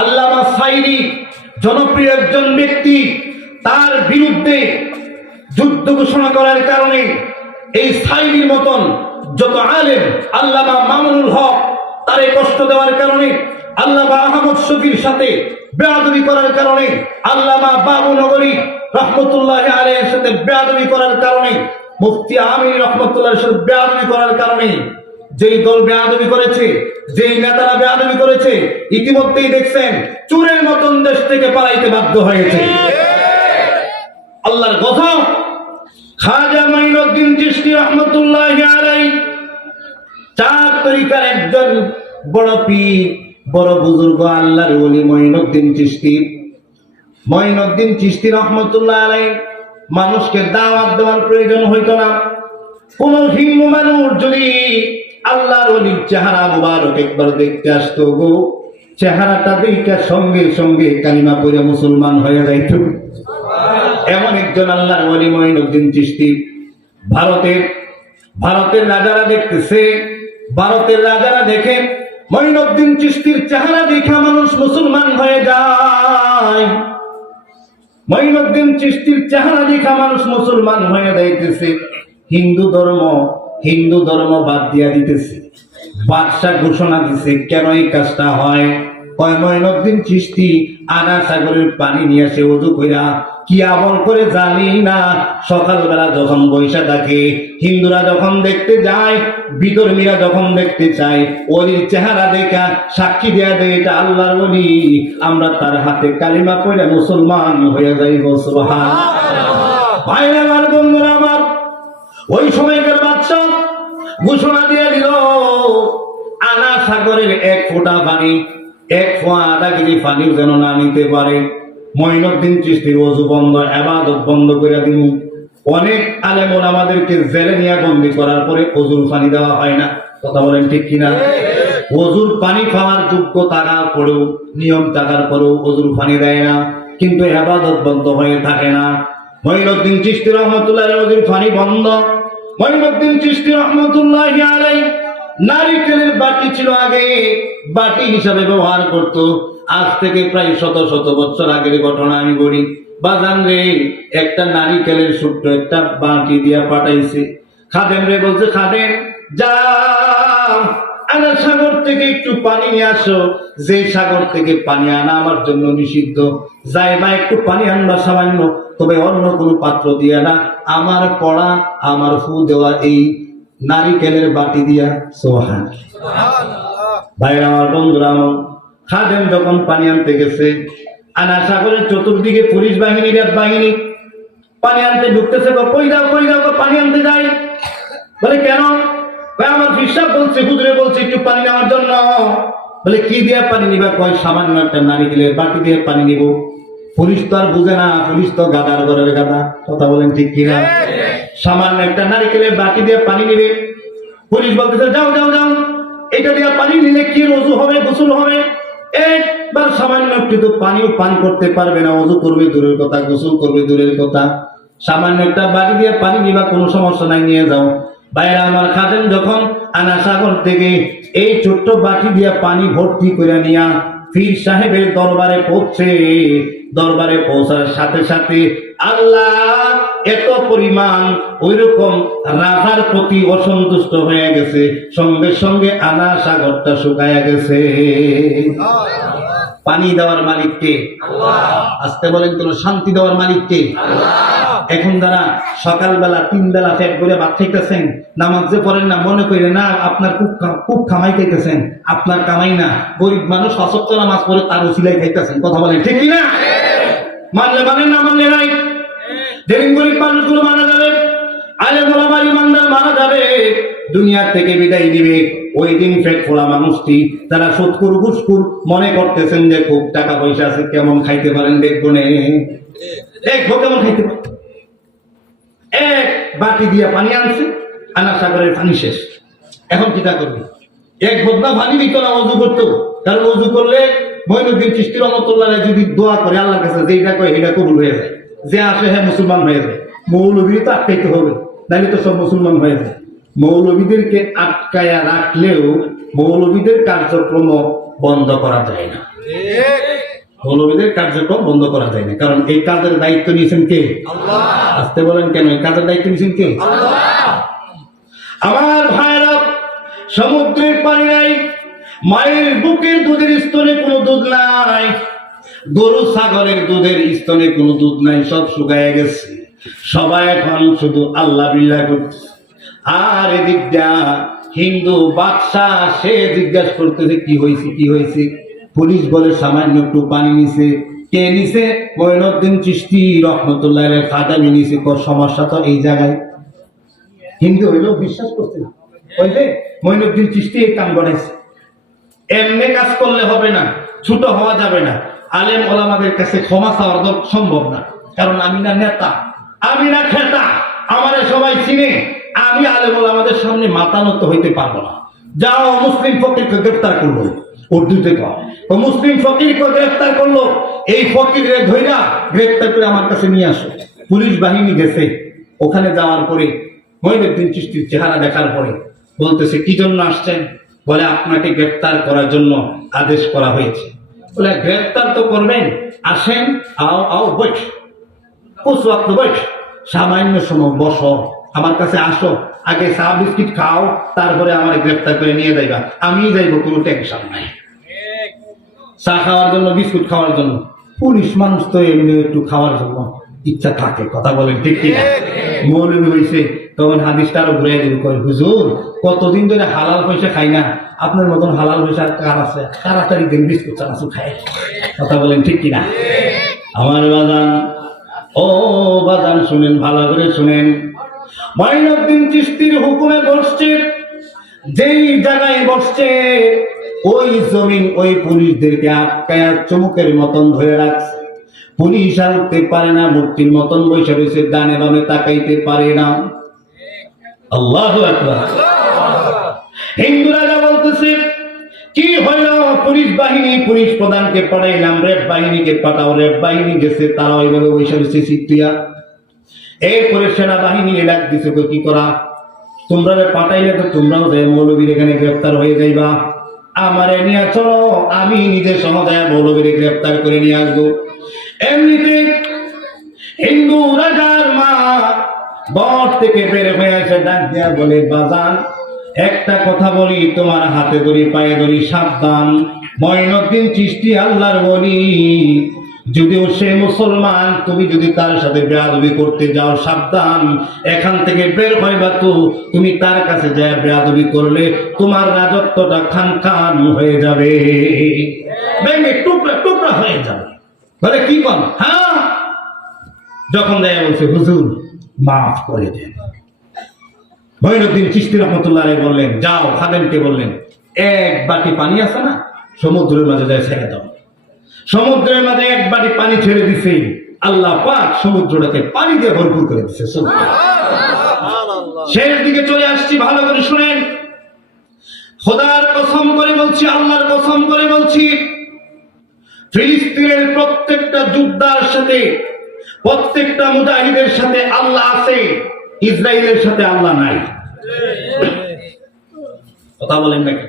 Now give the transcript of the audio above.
আল্লামা সাইরি জনপ্রিয় একজন ব্যক্তি, তার বিরুদ্ধে যুদ্ধ ঘোষণা করার কারণে এই সাইরির মতন যত আলেম, আল্লামা মামুনুল হক, তারে কষ্ট দেওয়ার কারণে, আল্লামা আহমদ শফির সাথে বেয়াদবি করার কারণে, আল্লামা বাবু নগরী রহমতুল্লাহ আলের সাথে বেয়াদবি করার কারণে, মুফতি আমির রহমতুল্লাহর সাথে বেয়াদবি করার কারণে যেই দল বেয়াদবি করেছে, যেই নেতারা বেয়াদবি করেছে, ইতিমধ্যেই দেখছেন চুরের মতন দেশ থেকে পালাইতে বাধ্য হয়েছে। আল্লাহর কথা খাজা মাইনুদ্দিন চিশতি রহমতুল্লাহ আলাই চার তরিকার একজন বড় পীর, বড় বুজুর্গ আল্লাহর ওলি মঈনুদ্দিন চিশতি। মঈনুদ্দিন চিশতি রহমতুল্লাহ আলাই মানুষকে দাওয়াত দেওয়ার প্রয়োজন হইতো না। কোন হিন্দু মানুষ যদি আল্লাহর অলির চেহারা মুবারক একবার দেখতে আসতো গো। চেহারাটা দেখে সঙ্গে সঙ্গে কালিমা পড়ে মুসলমান হয়ে যাইত। এমন একজন আল্লাহর অলি মঈনুদ্দিন চিশতি। ভারতের ভারতের রাজারা দেখতেছে, ভারতের রাজারা দেখে মঈনুদ্দিন চিশতির চেহারা দেখা মানুষ মুসলমান হয়ে যায়। মঈনুদ্দিন চিশতির চেহারা দেখা মানুষ মুসলমান হয়ে যাইতেছে। হিন্দু ধর্ম হিন্দু ধর্ম বাদ দিয়া দিতেছে। বাদশাহ ঘোষণা দিছে, কেন এই কাজটা হয়? কয়, মঈনুদ্দিন চিশতি আনা সাগরের পানি নিয়ে আসে উজু কইরা কি আমল করে জানি না। সকালবেলা যখন বৈশা থাকে হিন্দুরা যখন দেখতে যায়, বিধর্মীরা যখন দেখতে চায়, অলির চেহারা দেখা সাক্ষী দেয়া দেয়, এটা আল্লাহর অলি আমরা তার হাতে কালিমা পড়ে মুসলমান হয়ে যাইব, সুবহান ভাইরা আমার বন্ধুরা আমার ওই সময়কার বাচ্চা ঘোষণা দিয়ে দিল, আনা সাগরের এক ফোঁটা পানি, এক ফোঁয়া আধা কেজি পানিও যেন না নিতে পারে। মঈনুদ্দিন চিস্তির অজু বন্ধ এবাদত বন্ধ করে দিন অনেক আলেমন আমাদেরকে জেলে নিয়ে বন্দি করার পরে অজুর পানি দেওয়া হয় না। কথা বলেন ঠিক কিনা? অজুর পানি খাওয়ার যোগ্য থাকার পরেও, নিয়ম থাকার পরেও অজুর পানি দেয় না। কিন্তু এবাদত বন্ধ হয়ে থাকে না। মঈনুদ্দিন চিস্তি রহমতুল্লাহ অজুর পানি বন্ধ। মঈনুদ্দিন চিস্তি রহমতুল্লাহ আলাই নারিকেলের বাটি ছিল আগে, বাটি হিসাবে ব্যবহার করত। আজ থেকে প্রায় শত শত বছর আগের ঘটনা আমি বলি। বাজান রে, একটা নারিকেলের ছোট্ট একটা বাটি দিয়া পাঠাইছে। খাদেম রে বলছে, খাদেম যা আনা সাগর থেকে একটু পানি নিয়ে আসো। যে সাগর থেকে পানি আনা আমার জন্য নিষিদ্ধ। যাই বা একটু পানি আনবা সামান্য। তবে অন্য কোনো পাত্র দিয়া না। আমার পড়া আমার ফু দেওয়া এই নারিকেলের বাটি দিয়া। সোহান। ভাইরা আমার বন্ধুরা আমার খাদেম যখন পানি আনতে গেছে আনা সাগরের চতুর্দিকে পুলিশ বাহিনী রেপ বাহিনী পানি আনতে ঢুকতেছে কই যাও কই যাও পানি আনতে যাই। বলে কেন? কয়, আমার হিসাব বলছে হুজুরে বলছে একটু পানি নেওয়ার জন্য। বলে কি দিয়ে পানি নিবা? কয় সামান্য একটা নারিকেলের বাটি দিয়ে পানি নিব। পুলিশ তো আর বুঝে না পুলিশ তো গাদার ঘরের গাদা কথা বলেন ঠিক কিনা? সামান্য একটা নারিকেলের বাটি দিয়ে পানি নিবে। পুলিশ বলতেছে যাও যাও যাও এটা দিয়ে পানি নিলে কি রজু হবে গোসল হবে? একবার সামান্য একটু তো পানিও পান করতে পারবে না অজু করবে দূরের কথা গোসল করবে দূরের কথা। সামান্য একটা বাটি দিয়ে পানি নিবা কোনো সমস্যা নাই নিয়ে যাও। বাইরে আমার খাদেন যখন আনা সাগর থেকে এই ছোট্ট বাটি দিয়ে পানি ভর্তি করে নিয়া পীর সাহেবের দরবারে পৌঁছে দরবারে পৌঁছার সাথে সাথে আল্লাহ এত পরিমাণ ওই রকম রাজার প্রতি অসন্তুষ্ট হয়ে গেছে সঙ্গে সঙ্গে আনা সাগরটা শুকায়া গেছে। পানি দেওয়ার মালিককে আসতে বলেন কোন শান্তি দেওয়ার মালিককে। এখন যারা সকালবেলা তিন বেলা ফেট করে ভাত খাইতেছেন, নামাজ যে পড়েন না, মনে করেন না, আপনার খুব খুব খামাই খাইতেছেন, আপনার কামাই না। গরিব মানুষ অসত্য নামাজ পড়ে তার উচিলাই খাইতেছেন, কথা বলেন, ঠিক না মানলে মানেন, না মানলে নাই? যেদিন গরিব মানুষগুলো মারা যাবে আলে মোলামার ইমানদার মারা যাবে, দুনিয়া থেকে বিদায় দিবে ওই দিন ফেট ফোলা মানুষটি, যারা সৎকুর ঘুসকুর মনে করতেছেন যে খুব টাকা পয়সা আছে, কেমন খাইতে পারেন, দেখব নে। দেখব কেমন খাইতে পারেন। এক বাটি দিয়ে পানি আনছে, আনা সাগরের পানি শেষ। এখন কিটা করবি? এক বদনা পানি দিত না অজু করতো। কারণ অজু করলে মহিনুদ্দিন চিস্তির রহমতুল্লাহ যদি দোয়া করে, আল্লাহর কাছে যে এটা কয় এটা কবুল হয়ে যায়। যে আসে হ্যাঁ মুসলমান হয়ে যায়। মৌলবী তো আটকাইতে হবে, নাহলে তো সব মুসলমান হয়ে যায়। মৌলবীদেরকে আটকায়া রাখলেও মৌলবীদের কার্যক্রম বন্ধ করা যায় না। মৌলবীদের কার্যক্রম বন্ধ করা যায় না কারণ এই কাজের দায়িত্ব নিয়েছেন কে? আসতে বলেন কেন এই কাজের দায়িত্ব নিয়েছেন কে? আমার ভাইরা সমুদ্রের পানি নাই মায়ের বুকের দুধের স্তনে কোনো দুধ নাই গরু ছাগলের দুধের স্তনে কোনো দুধ নাই সব শুকায় গেছে। সবাই এখন শুধু আল্লাহ বিল্লাহ করছে। আর এদিক হিন্দু বাদশাহ সে জিজ্ঞাসা করতেছে কি হয়েছে কি হয়েছে? পুলিশ বলে সামান্য একটু পানি নিছে। কে নিছে? মঈনুদ্দিন চিস্তি রহমতুল্লাহ খাতা নিয়ে নিছে। কোন সমস্যা তো এই জায়গায়। হিন্দু হইলেও বিশ্বাস করছে না। ওই যে চিস্তি এই কাম করেছে এমনি কাজ করলে হবে না, ছোট হওয়া যাবে না। আলেম ওলামাদের কাছে ক্ষমা চাওয়ার সম্ভব না। কারণ আমি না নেতা, আমি না খেতা, আমারে সবাই চিনে। আমি আলেম ওলামাদের সামনে মাতানত হইতে পারব না। যাও মুসলিম ফকিরকে গ্রেফতার করল উর্দুতে কও তো মুসলিম ফকিরকে গ্রেফতার করল। এই ফকিরের ধৈরা গ্রেফতার করে আমার কাছে নিয়ে আসো। পুলিশ বাহিনী গেছে। ওখানে যাওয়ার পরে মহিনুদ্দিন চিস্তির চেহারা দেখার পরে বলতেছে, কি জন্য আসছেন? বলে, আপনাকে গ্রেফতার করার জন্য আদেশ করা হয়েছে। বলে গ্রেফতার তো করবেন। আসেন, আও আও বৈঠ ওয়াক্ত বৈঠ সামান্য সময় বসো। আমার কাছে আসো, আগে চা, বিস্কিট খাও, তারপরে আমার গ্রেফতার করে নিয়ে যাইবা। আমি যাইবো, কোনো টেনশন নাই। চা খাওয়ার জন্য, বিস্কুট খাওয়ার জন্য। পুলিশ মানুষ তো এমনি একটু খাওয়ার জন্য ইচ্ছা থাকে, কথা বলেন, ঠিক কিনা? মৌলবী হয়েছে তখন হাদিসটা আরও ঘুরে কয়, হুজুর, কতদিন ধরে হালাল পয়সা খাই না? আপনার মতন হালাল পয়সা কার আছে? তাড়াতাড়ি দিন, বিস্কুট চানাচু খায় কথা বলেন, ঠিক কিনা? আমার বাজান, ও বাজান শুনেন, ভালো করে শুনেন। মাইনুদ্দিন চিস্তির হুকুমে বসছে, যেই জায়গায় বসছে, ওই জমিন ওই পুলিশদেরকে আটকায় চমুকের মতন ধরে রাখছে। পুলিশ আর উঠতে পারে না, মূর্তির মতন বসে বসে ডানে বামে তাকাইতে পারে না। আল্লাহ হিন্দু রাজা বলতেছে, কি হইল পুলিশ বাহিনী, পুলিশ প্রধানকে পাঠাইলাম রেড বাহিনীকে পাঠাও রেড বাহিনী গেছে তারা ওইভাবে বসে বসে সিদ্ধিয়া এরপরে সেনাবাহিনী ডাক দিছে কি করা? তোমরা যে পাঠাইলে তো তোমরাও যাই মৌলবীর এখানে গ্রেপ্তার হয়ে যাইবা। আমারে নিয়ে চলো, আমি নিজে সহজায় মৌলবীর গ্রেপ্তার করে নিয়ে আসব। এমনিতে হিন্দু রাজার মা বর থেকে বের হয়ে আসে ডাক দিয়া বলে, বাজান, একটা কথা বলি, তোমার হাতে ধরি, পায়ে ধরি, সাবধান। ময়নদ্দিন চিষ্টি আল্লাহর বলি যদিও সে মুসলমান, তুমি যদি তার সাথে বেয়াদবি করতে যাও, সাবধান। এখান থেকে বের হইবা তো তুমি তার কাছে যায় বেয়াদবি করলে তোমার রাজত্বটা খান খান হয়ে যাবে। টুকরা টুকরা হয়ে যাবে। বলে কি কর হ্যাঁ? যখন দেয় বলছে, হুজুর, মাফ করে দেন। মহিনুদ্দিন চিস্তি রহমতুল্লাহ বললেন, যাও, খাদেমকে বললেন, এক বাটি পানি আছে না? সমুদ্রের মাঝে যায় ছেড়ে দাও। সমুদ্রের মাঝে এক বাটি পানি ছেড়ে দিছে। আল্লাহ পাক সমুদ্রটাকে পানি দিয়ে ভরপুর করে দিছে। শেষ দিকে চলে আসছি, ভালো করে শুনেন। খোদার কসম করে বলছি, আল্লাহর কসম করে বলছি, ফিলিস্তিনের প্রত্যেকটা যোদ্ধার সাথে, প্রত্যেকটা মুজাহিদের সাথে আল্লাহ আছে, ইসরায়েলের সাথে আল্লাহ নাই। কথা বলেন নাকি?